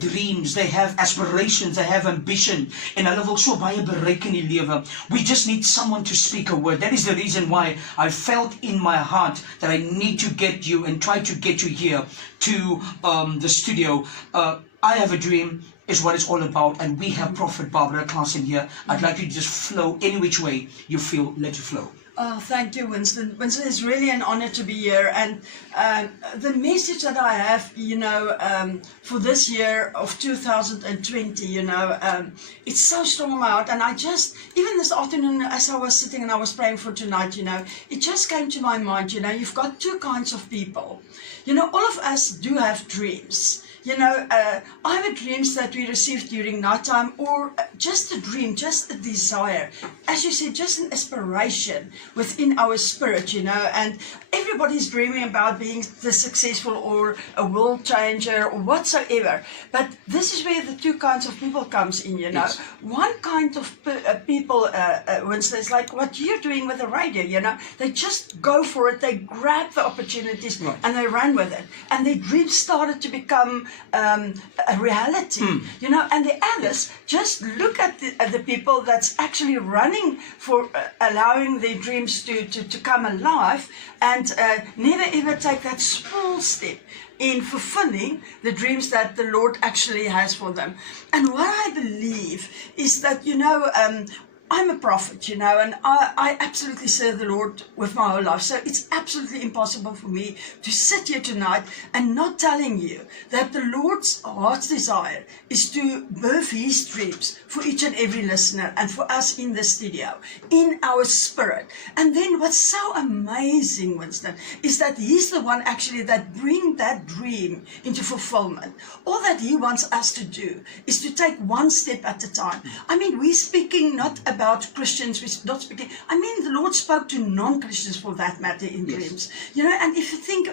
dreams, they have aspirations, they have ambition, and hulle wil so baie bereik in die lewe. We just need someone to speak a word. That is the reason why I felt in my heart that I need to get you and try to get you here to the studio. I Have a Dream is what it's all about, and we have Prophet Barbara Claassen here. I'd like you to just flow any which way you feel led to flow. Oh, thank you, Winston. Winston, it's really an honor to be here. And the message that I have, for this year of 2020, it's so strong in my heart. And I just, even this afternoon, as I was sitting and I was praying for tonight, it just came to my mind, you've got two kinds of people. All of us do have dreams. Either dreams that we received during nighttime, or just a dream, just a desire. As you said, just an aspiration within our spirit, and everybody's dreaming about being the successful or a world changer or whatsoever. But this is where the two kinds of people comes in, Yes. One kind of people, Winston, is like what you're doing with the radio, They just go for it, they grab the opportunities, right, and they run with it. And their dreams started to become a reality, and the others just look at the people that's actually running for allowing their dreams to come alive, and never ever take that small step in fulfilling the dreams that the Lord actually has for them. And what I believe is that, I'm a prophet, and I absolutely serve the Lord with my whole life. So it's absolutely impossible for me to sit here tonight and not telling you that the Lord's heart's desire is to birth His dreams for each and every listener and for us in the studio, in our spirit. And then what's so amazing, Winston, is that He's the one actually that brings that dream into fulfillment. All that He wants us to do is to take one step at a time. I mean, we're speaking not about Christians, we're not speaking, the Lord spoke to non-Christians for that matter in dreams. And if you think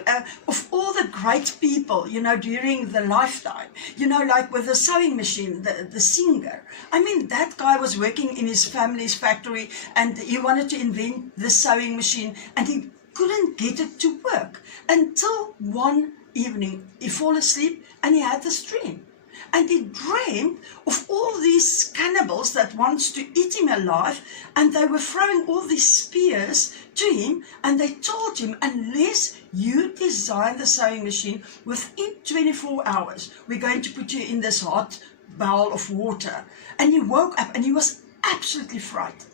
of all the great people, during the lifetime, like with the sewing machine, the singer, that guy was working in his family's factory and he wanted to invent the sewing machine and he couldn't get it to work until one evening he fall asleep and he had this dream. And he dreamed of all these cannibals that wants to eat him alive, and they were throwing all these spears to him, and they told him, unless you design the sewing machine within 24 hours, we're going to put you in this hot bowl of water. And he woke up and he was absolutely frightened.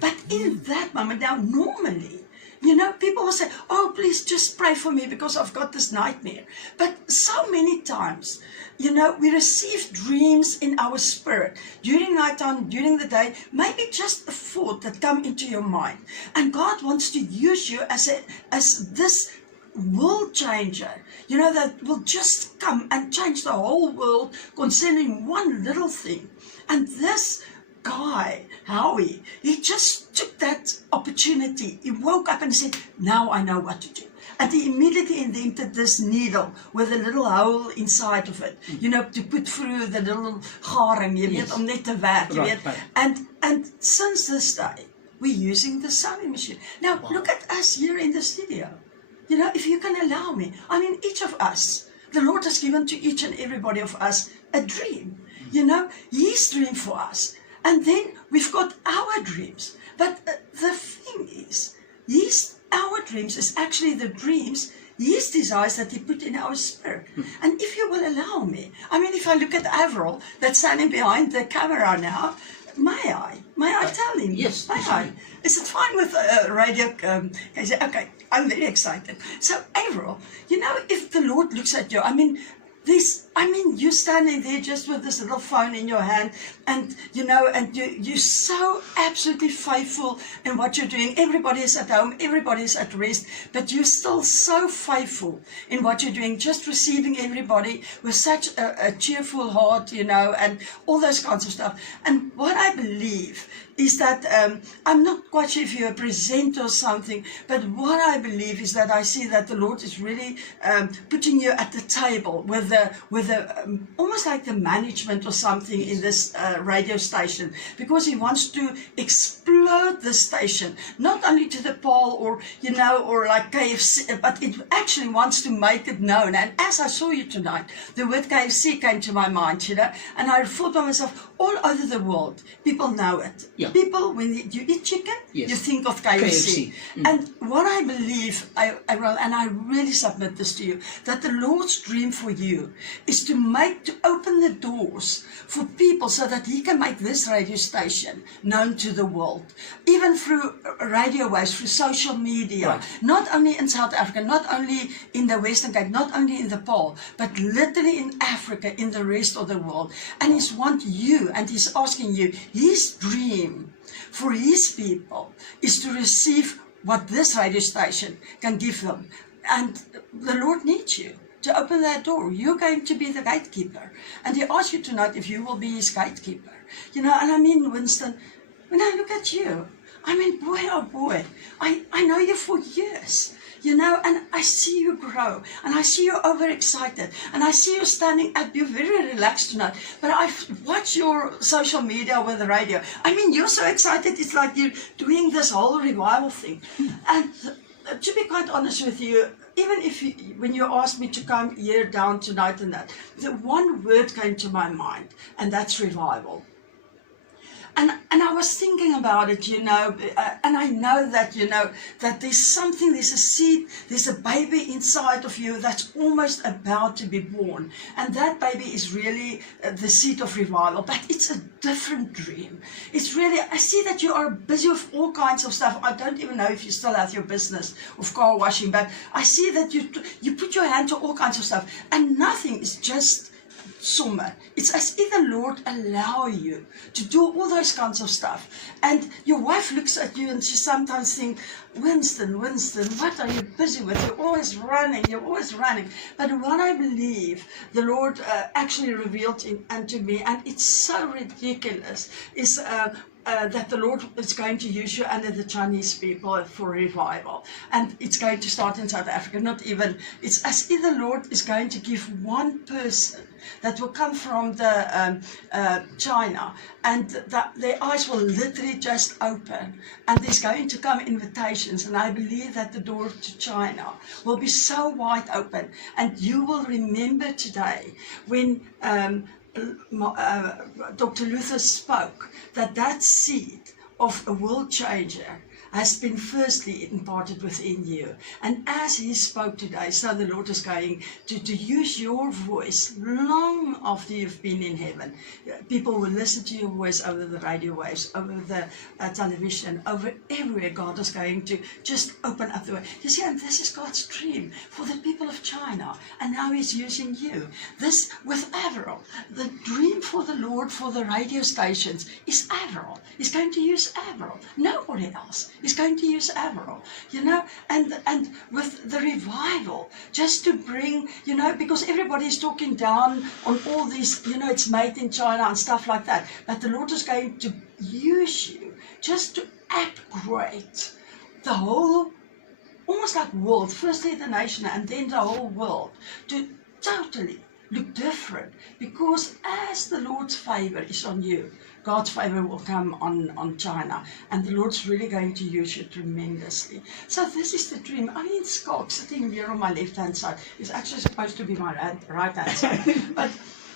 But in that moment, now normally, people will say, oh, please just pray for me because I've got this nightmare. But so many times, we receive dreams in our spirit during nighttime, during the day, maybe just a thought that come into your mind. And God wants to use you as this world changer, that will just come and change the whole world concerning one little thing. And this guy, Howie, he just took that opportunity. He woke up and said, now I know what to do. And he immediately invented this needle with a little hole inside of it, to put through the little garing, om net te werk, Right. And since this day, we're using the sewing machine. Now, look at us here in the studio. If you can allow me, each of us, the Lord has given to each and everybody of us a dream. His dream for us. And then we've got our dreams. But the thing is, our dreams is actually the dreams, His desires that He put in our spirit. And if you will allow me, if I look at Avril, that's standing behind the camera now, may I tell him? Yes. May I? Is it fine with radio? I say, okay, I'm very excited. So Avril, if the Lord looks at you, you're standing there just with this little phone in your hand, and you're so absolutely faithful in what you're doing. Everybody is at home, everybody is at rest, but you're still so faithful in what you're doing, just receiving everybody with such a cheerful heart, and all those kinds of stuff. And what I believe is that I'm not quite sure if you're a presenter or something, but what I believe is that I see that the Lord is really putting you at the table with the almost like the management or something in this radio station, because He wants to explode the station, not only to the pole or or like KFC, but it actually wants to make it known. And as I saw you tonight, the word KFC came to my mind, and I thought to myself, all over the world, people know it. Yeah. People, when you eat chicken, Yes. you think of KFC. Mm. And what I believe, I really submit this to you, that the Lord's dream for you is to open the doors for people so that He can make this radio station known to the world, even through radio waves, through social media, Right. not only in South Africa, not only in the Western Cape, not only in the Pole, but literally in Africa, in the rest of the world. And He's want you, and He's asking you, His dream for His people is to receive what this radio station can give them. And the Lord needs you to open that door. You're going to be the gatekeeper. And He asks you tonight if you will be His gatekeeper. And I mean, Winston, when I look at you, I mean, boy, oh boy, I know you for years. And I see you grow, and I see you overexcited, and I see you standing up. You're very relaxed tonight, but I've watched your social media with the radio. I mean, you're so excited. It's like you're doing this whole revival thing. And to be quite honest with you, even when you asked me to come here down tonight and that, the one word came to my mind, and that's revival. And I was thinking about it, and I know that, that there's a seed, there's a baby inside of you that's almost about to be born. And that baby is really the seed of revival, but it's a different dream. It's really, I see that you are busy with all kinds of stuff. I don't even know if you still have your business of car washing, but I see that you put your hand to all kinds of stuff, and nothing is just somber. It's as if the Lord allow you to do all those kinds of stuff. And your wife looks at you and she sometimes thinks, Winston, what are you busy with? You're always running. But what I believe the Lord actually revealed unto me, and it's so ridiculous, is that the Lord is going to use you under the Chinese people for revival. And it's going to start in South Africa. It's as if the Lord is going to give one person that will come from the China, and that their eyes will literally just open, and there's going to come invitations, and I believe that the door to China will be so wide open. And you will remember today when Dr. Luther spoke that seed of a world changer has been firstly imparted within you. And as he spoke today, so the Lord is going to use your voice long after you've been in heaven. People will listen to your voice over the radio waves, over the television, over everywhere. God is going to just open up the way. You see, and this is God's dream for the people of China. And now he's using you. This with Avril. The dream for the Lord for the radio stations is Avril. He's going to use Avril. Nobody else. He's going to use Avril, and with the revival, just to bring, because everybody is talking down on all these, it's made in China and stuff like that. But the Lord is going to use you just to upgrade the whole, almost like world, firstly the nation and then the whole world, to totally look different. Because as the Lord's favor is on you, God's favor will come on China, and the Lord's really going to use you tremendously. So this is the dream. I mean, Scott sitting here on my left-hand side is actually supposed to be my right-hand side. But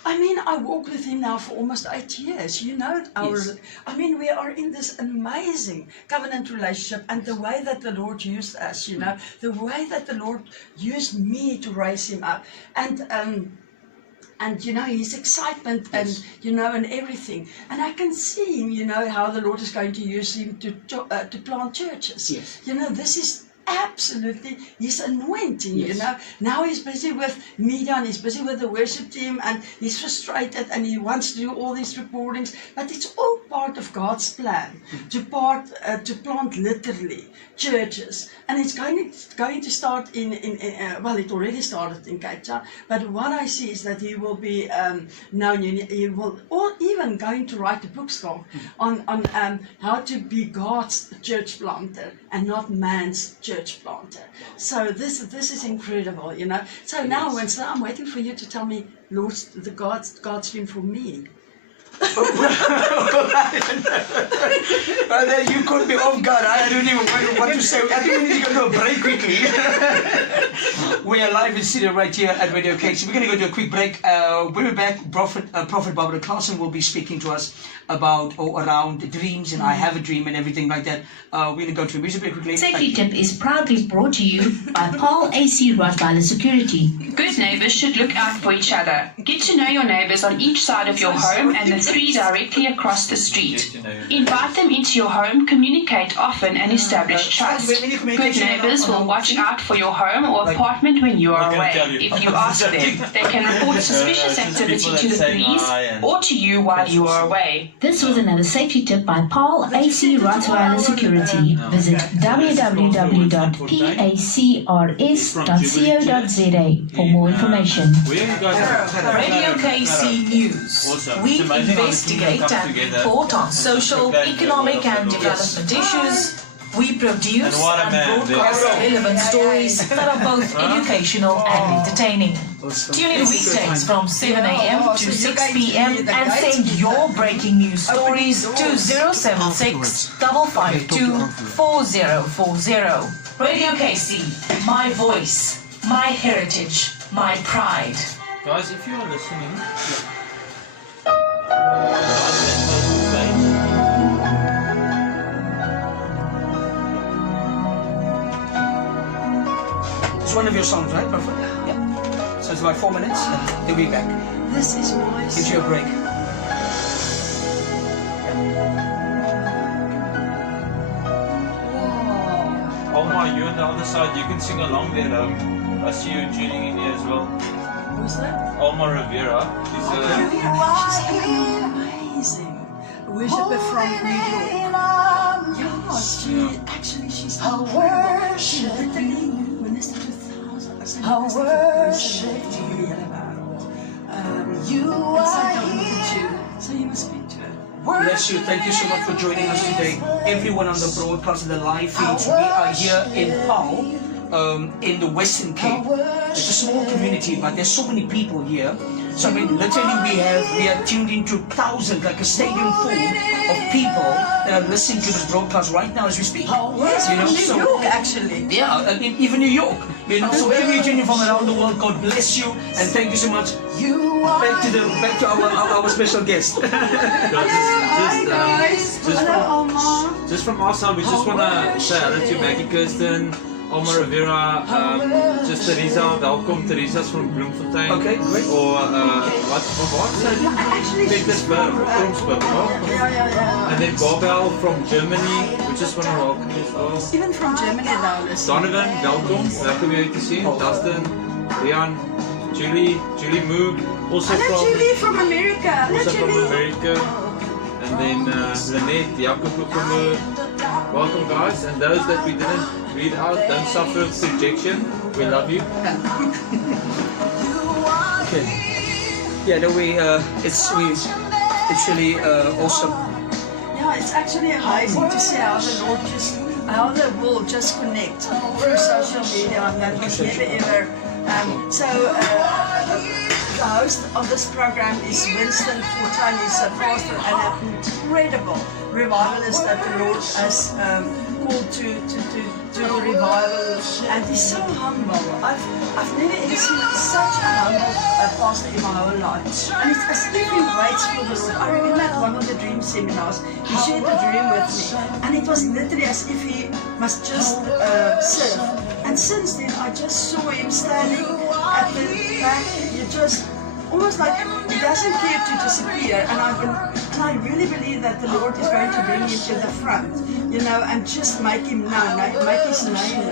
I mean, I walk with him now for almost 8 years. Yes. I mean, we are in this amazing covenant relationship, and the way that the Lord used us, the way that the Lord used me to raise him up, and his excitement, Yes. and everything. And I can see him, how the Lord is going to use him to plant churches. Yes. This is absolutely his anointing, Yes. Now he's busy with media, and he's busy with the worship team, and he's frustrated, and he wants to do all these recordings, but it's all part of God's plan to plant literally churches. And it's going to start well, it already started in Cape Town, but what I see is that he will be known, he even going to write a book, Scott, on how to be God's church planter and not man's church planter. So this is incredible, you know. So now, Winston, I'm waiting for you to tell me, Lord, the God's dream for me. Then you caught me off guard. I don't even know what to say. I think we need to go to a break quickly. We are live in studio right here at Radio Claassen. We're going to go to a quick break. We'll be back. Prophet Barbara Claassen will be speaking to us about around dreams and I have a dream and everything like that. We're going to go to a music break quickly. Safety Tip is proudly brought to you by Paul AC Rottweiler Security. Good neighbors should look out for each other. Get to know your neighbors on each side of your home and the 3 directly across the street. Invite them into your home, communicate often and establish trust. Good neighbors will watch out for your home or apartment when you are away. If you ask them, they can report suspicious activity to the police or to you while you are away. This was another safety tip by Paul AC Rottweiler Security. Visit www.pacrs.co.za for more information. Radio KC News. We investigate and report on social, economic and development issues. We produce and broadcast relevant stories that are both educational and entertaining. Tune in weekdays from 7 a.m. to 6 p.m. and send your breaking news stories to 076 552 4040. Radio KC, my voice, my heritage, my pride. Guys, if you are listening, It's one of your songs, right, Prophet? Yeah. So it's about 4 minutes and they'll be back. This is my Gives you a break. Alma, you on the other side, you can sing along there. I see you tuning in here as well. Who's that? Alma Rivera. She's Amazing. A worshipper from New York. Yeah, she's incredible. She literally ministered to thousands. I worship you. So you must speak to her. Bless you. Thank you so much for joining us today. Everyone on the broadcast and the live feeds. We are here in Paul, in the Western Cape. It's a small community, but there's so many people here. So I mean, literally we are tuned into thousands, like a stadium full of people that are listening to this broadcast right now as we speak. Yes, You know, New so- York actually. Yeah, I mean, even New York. You know, so every tuning from around the world. God bless you and thank you so much. Back to our special guest. Just from our side, we just want to say hello to Maggie Kirsten, Alma Rivera, just Teresa, welkom. Teresa's from Bloemfontein. Okay, great. Or what Petersburg, Kromsburg, Yeah. and then Babel from Germany. We just want to welcome you as well. Even from Germany now, listen. Donovan, welkom. Lekker weer te zien. Dustin, Leon, Julie Moo, also Hello, from Julie from America. Hello, also from Julie. America. And then Lynette, Jacob Lukumu. Welcome guys, and those that we didn't read out, don't suffer rejection. We love you. Okay. Yeah, no, it's really awesome. Yeah, it's actually amazing to see how the world just connect through social media and that was never ever. The host of this program is Winston Fortuin. He's a pastor and an incredible revivalist that the Lord has called to do revival, and he's so humble. I've never ever seen such a humble pastor in my whole life, and it's as if he waits for the Lord. I remember at one of the dream seminars, he shared a dream with me, and it was literally as if he must just serve. And since then, I just saw him standing at the back. You just almost like he doesn't care to disappear, and I really believe that the Lord is going to bring him to the front, you know, and just make him known, make his name known.